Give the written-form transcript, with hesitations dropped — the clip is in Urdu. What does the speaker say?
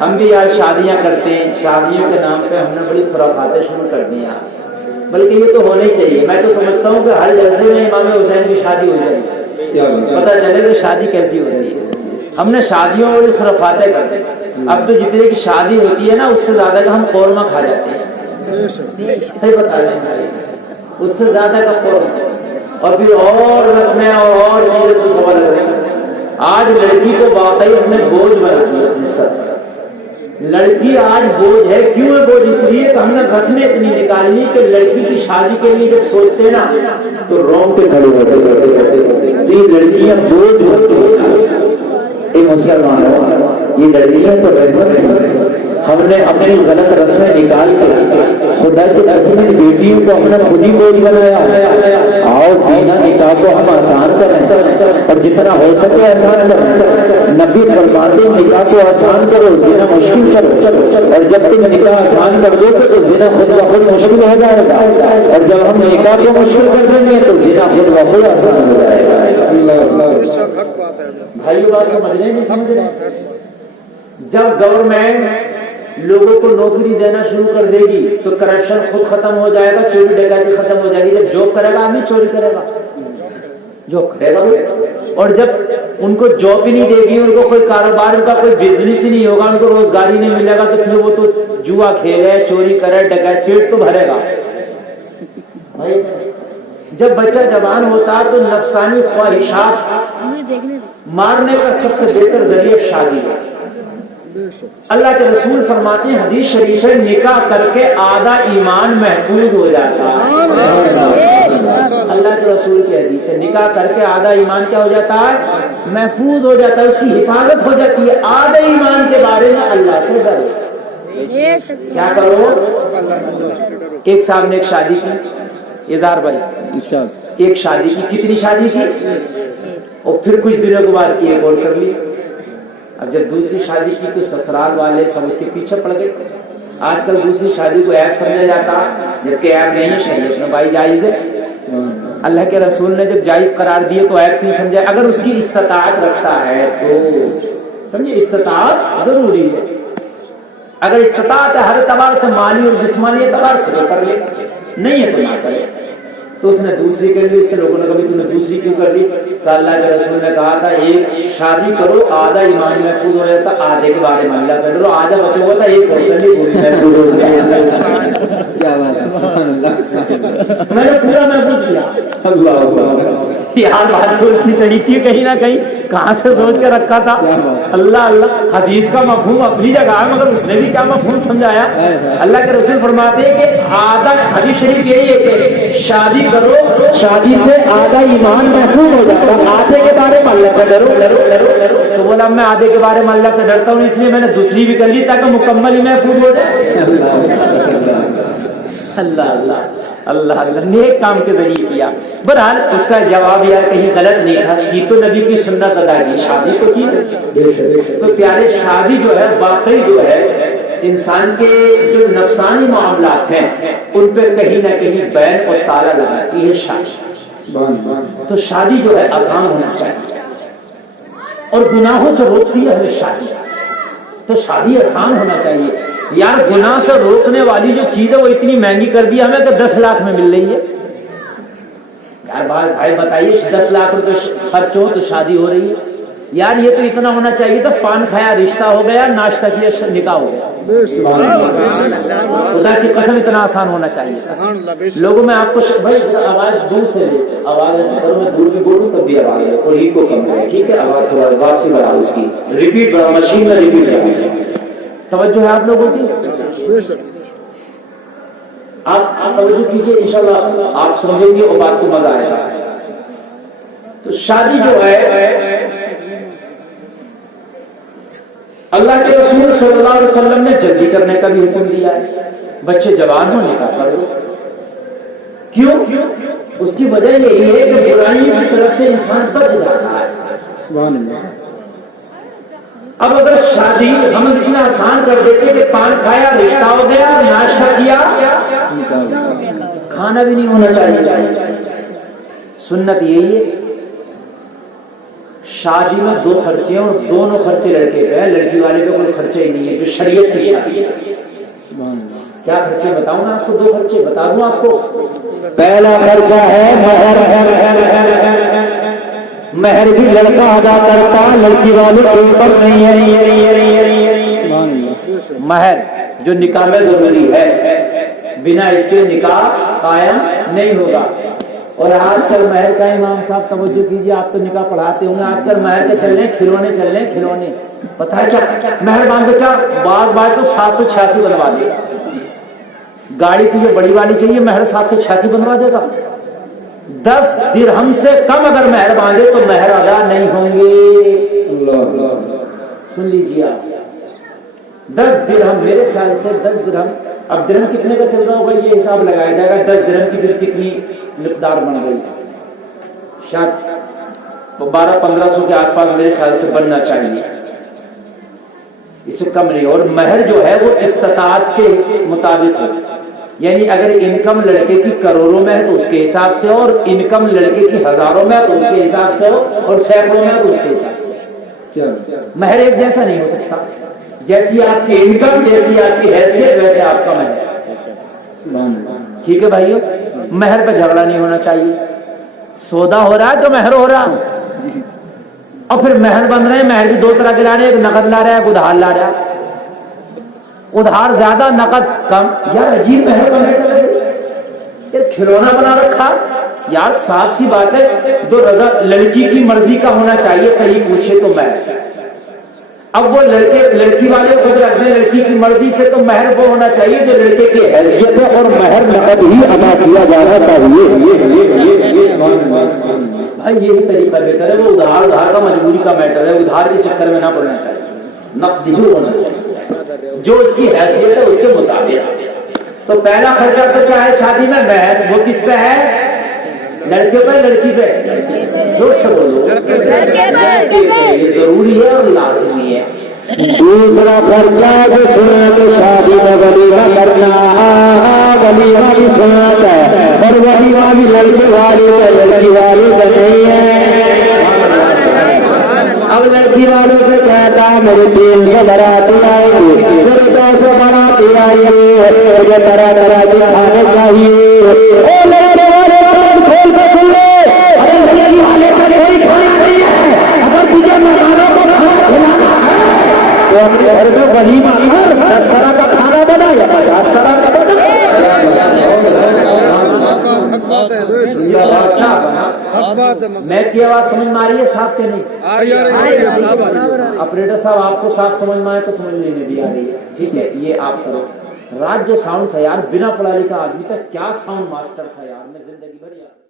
ہم بھی آج شادیاں کرتے ہیں، شادیوں کے نام پہ ہم نے بڑی خرافاتیں شروع کر دی ہیں، بلکہ یہ تو ہونا ہی چاہیے۔ میں تو سمجھتا ہوں کہ ہر جلسے میں امام حسین کی شادی ہو جائے، پتہ چلے کہ شادی کیسی ہو رہی ہے۔ ہم نے شادیوں والی خرافاتیں کر دی، اب تو جتنے کی شادی ہوتی ہے نا اس سے زیادہ کا ہم قورمہ کھا جاتے ہیں، صحیح بتا رہے ہیں، اس سے زیادہ کا قورمہ، اور پھر اور رسمیں اور چیزیں تو سوال لگ رہی ہیں۔ آج لڑکی کو واقعی اپنے بوجھ بناتی ہے اپنے سر، لڑکی آج بوجھ ہے۔ کیوں ہے بوجھ؟ اس لیے کہ ہم نے رسمیں اتنی نکالنی کہ لڑکی کی شادی کے لیے جب سوچتے ہیں نا تو رونگٹے کھڑے ہوتے ہیں، تو یہ لڑکیاں بوجھ ہوتی ہیں۔ اے مسلمانوں، یہ لڑکیاں تو رحمت ہیں۔ ہم نے اپنی غلط رسمیں نکال کے خدا کی قسم بیٹیوں کو ہم نے خود ہی بوجھ بنایا۔ آؤ دینا نکاح کو ہم آسان کریں اور جتنا ہو سکے آسان کریں۔ نبی فرماتے نکاح کو آسان کرو، زنا مشکل کرو، اور جب تم نکاح آسان کر دو تو زنا خود بخود مشکل ہو جائے گا، اور جب ہم نکاح کو مشکل کر دیں گے تو زنا خود بخود آسان ہو جائے گا۔ بھائی بات سمجھ رہے نہیں سمجھ رہے؟ جب گورنمنٹ لوگوں کو نوکری دینا شروع کر دے گی تو کرپشن خود ختم ہو جائے گا، چوری ڈکیتی ختم ہو جائے گی۔ جب جاب کرے گا آدمی چوری کرے گا، جاب کرے گا، اور جب ان کو جاب ہی نہیں دے گی، ان کو کوئی کاروبار، ان کا کوئی بزنس ہی نہیں ہوگا، ان کو روزگار ہی نہیں ملے گا، تو پھر وہ تو جوا کھیلے، چوری کرے، ڈکیت، پیٹ تو بھرے گا۔ جب بچہ جوان ہوتا تو نفسانی خواہشات مارنے کا سب سے بہتر ذریعہ شادی ہے۔ اللہ کے رسول فرماتے ہیں، حدیث شریف ہے، نکاح کر کے آدھا ایمان محفوظ ہو جاتا ہے۔ اللہ کے رسول کی حدیث ہے، نکاح کر کے آدھا ایمان کیا ہو جاتا ہے؟ محفوظ ہو جاتا ہے، اس کی حفاظت ہو جاتی ہے۔ آدھے ایمان کے بارے میں اللہ سے ڈرو۔ کیا کرو؟ ایک صاحب نے ایک شادی کی، اظہار بھائی، ایک شادی کی، کتنی شادی کی؟ اور پھر کچھ دنوں کے بعد ایک اور کر لی۔ اب جب دوسری شادی کی تو سسرال والے سب اس کے پیچھے پڑ گئے۔ آج کل دوسری شادی کو عیب سمجھا جاتا، جبکہ عیب نہیں ہے، شریعت میں بھائی جائز ہے۔ اللہ کے رسول نے جب جائز قرار دیے تو عیب کیوں سمجھا؟ اگر اس کی استطاعت رکھتا ہے تو سمجھے، استطاعت ضروری ہے۔ اگر استطاعت ہے ہر اعتبار سے، مالی اور جسمانی اعتبار سے، کر لے، نہیں ہے تو نہ کرے۔ تو اس نے دوسری کر لی، اس سے لوگوں نے کہا تم نے دوسری کیوں کر لی؟ تو اللہ کے رسول نے کہا تھا ایک شادی کرو آدھا ایمان محفوظ ہو جاتا، آدھے کے بارے میں اللہ سے ڈرو، آدھا بچوں ہوتا ایک اور کر لی، میں نے پورا محفوظ کیا۔ یار بات تو اس کی صحیح تھی، کہیں نہ کہیں کہاں سے سوچ کے رکھا تھا۔ اللہ اللہ، حدیث کا مفہوم اپنی جگہ ہے، مگر اس نے بھی کیا مفہوم سمجھایا۔ اللہ کے رسول فرماتے ہیں کہ آدھا، حدیث شریف یہی ہے کہ شادی کرو، شادی سے آدھا ایمان محفوظ ہو جاتا، آدھے کے بارے میں اللہ سے ڈرو۔ تو بولا میں آدھے کے بارے میں اللہ سے ڈرتا ہوں، اس لیے میں نے دوسری بھی کر لی تاکہ مکمل ہی محفوظ ہو جائے۔ اللہ اللہ اللہ اللہ، نیک کام کے ذریعے کیا۔ بہرحال اس کا جواب یار کہیں غلط نہیں تھا، کی تو نبی کی سنت ادا کی، شادی تو کی۔ تو پیارے، شادی جو ہے واقعی جو ہے انسان کے جو نفسانی معاملات ہیں ان پہ کہیں نہ کہیں بین اور تالا لگاتی ہے شادی۔ تو شادی جو ہے آسان ہونا چاہیے اور گناہوں سے روکتی ہے ہمیں شادی، تو شادی آسان ہونا چاہیے۔ یار گناہ سے روکنے والی جو چیز ہے وہ اتنی مہنگی کر دی ہمیں کہ 10 لاکھ میں مل رہی ہے۔ یار بھائی بتائیے، 10 لاکھ روپے خرچ ہو تو شادی ہو رہی ہے؟ یار یہ تو اتنا ہونا چاہیے تھا، پان کھایا رشتہ ہو گیا، ناشتہ کیا نکاح ہو گیا۔ خدا کی قسم اتنا آسان ہونا چاہیے تھا۔ لوگوں میں آپ کو بھائی آواز دور سے لے، آواز ایسے کرو، میں دور بھی بولوں تب بھی آواز ہے، تھوڑی کو کم ہے، ٹھیک ہے؟ آواز تھوڑا واپسی بڑھا، اس کی ریپیٹ بڑھا، مشین میں ریپیٹ بڑھا۔ توجہ ہے آپ لوگوں کی؟ آپ توجہ کیجئے، انشاءاللہ آپ سمجھیں گے اور بات کو مزہ آئے گا۔ تو شادی جو ہے اللہ کے رسول صلی اللہ علیہ وسلم نے جلدی کرنے کا بھی حکم دیا ہے، بچے جوان ہو نکاح کر دو۔ کیوں؟ اس کی وجہ یہی ہے کہ برائیوں کی طرف سے انسان بچ جاتا ہے۔ سبحان اللہ۔ اب اگر شادی ہم اتنا آسان کر دیتے کہ پان کھایا رشتہ ہو گیا، ناشتہ کیا، کھانا بھی نہیں ہونا چاہیے۔ سنت یہی ہے شادی میں دو خرچے ہیں اور دونوں خرچے لڑکے پہ ہیں, لڑکی والے پہ کوئی خرچہ ہی نہیں ہے, جو شریعت کی شادی ہے. کیا خرچے بتاؤں میں آپ کو؟ دو خرچے بتا دوں آپ کو. پہلا خرچہ ہے مہر بھی لڑکا ادا کرتا, لڑکی والے کے اوپر نہیں ہے. مہر جو نکاح میں ضروری ہے, بنا اس کے نکاح قائم نہیں ہوگا. اور آج کل مہر کا امام صاحب توجہ کیجیے, آپ تو نکاح پڑھاتے ہوں گے, آج کل مہر کے چل رہے ہیں کھلونے, چل رہے ہیں کھلونے. پتہ ہے کیا مہر باندھو؟ کیا بعض بار تو 786 بنوا دے. گاڑی تجھے بڑی والی چاہیے, مہر 786 بنوا دے گا. 10 درہم سے کم اگر مہر باندھے تو مہر ادا نہیں ہوں گے. سن لیجیے آپ, 10 درہم, میرے خیال سے 10 درہم, اب درہم کتنے کا چل رہا ہوگا یہ حساب لگایا جائے گا. 10 درہم کی پھر کتنی مقدار بن گئی؟ شاید 1200-1500 کے آس پاس میرے خیال سے بننا چاہیے, اس سے کم نہیں. اور مہر جو ہے وہ استطاعت کے مطابق ہو, یعنی اگر انکم لڑکے کی کروڑوں میں ہے تو اس کے حساب سے, اور انکم لڑکے کی ہزاروں میں ہے تو اس کے حساب سے, اور سینکڑوں میں ہے تو اس کے حساب سے. مہر ایک جیسا نہیں ہو سکتا. جیسی آپ کی انکم, جیسی آپ کی حیثیت, ویسے آپ کا مہر. ٹھیک ہے بھائیو, مہر پہ جھگڑا نہیں ہونا چاہیے. سودا ہو رہا ہے تو مہر ہو رہا, اور پھر مہر بن رہے ہیں. مہر بھی دو طرح کے لا رہے ہیں, ایک نقد لا رہا ہے, ایک ادھار لا رہا ہے. ادھار زیادہ, نقد کم. یار عجیب مہر بنا یار, کھلونا بنا رکھا یار. صاف سی بات ہے, دو رضا لڑکی کی مرضی کا ہونا چاہیے. صحیح پوچھے تو مہر, اب وہ لڑکی والے خود رکھ دیں لڑکی کی مرضی سے, تو مہر وہ ہونا چاہیے جو لڑکے کی حیثیت ہے, اور مہر نقد ہی ادا کیا جانا چاہیے. بھائی یہی طریقہ بہتر ہے. وہ ادھار کا مجبوری کا میٹر ہے, ادھار کے چکر میں نہ پڑنا چاہیے, نقد ہی ہونا چاہیے جو اس کی حیثیت ہے اس کے مطابق. تو پہلا خرچہ تو کیا ہے شادی میں؟ مہر. وہ کس پہ ہے؟ لڑکے پہ, لڑکی پہ؟ جو بولو, یہ ضروری ہے اور لازمی ہے. دوسرا خرچہ جو سنت شادی میں ولیمہ کرنا, ولیمہ کی سنت ہے, اور ولیمہ بھی لڑکے والی کا, لڑکی والی کا نہیں ہے. اب لڑکی والوں سے کہتا میرے 3 سے براتی آئیں گے, میرے 2 سے براتی آئیں گے, مجھے طرح طرح کے کھانے چاہیے. کھول کے سن لے, لڑکی والے کا کوئی کھانا نہیں ہے. اگر تجھے مہمانوں کو کھانا کھلانا ہے تو اپنے گھر میں ولیمہ کر, 10 طرح کا کھانا بنا یا 50 طرح کا بنا. میں کی آواز سمجھ میں آ رہی ہے صاحب کے نہیں؟ آپریٹر صاحب آپ کو صاف سمجھ میں آئے تو سمجھ لینے بھی آ رہی ہے. ٹھیک ہے, یہ آپ کرو. رات جو ساؤنڈ تھا یار, بنا پڑھا لکھا آدمی کا کیا ساؤنڈ ماسٹر تھا یار, میں زندگی بھر یاد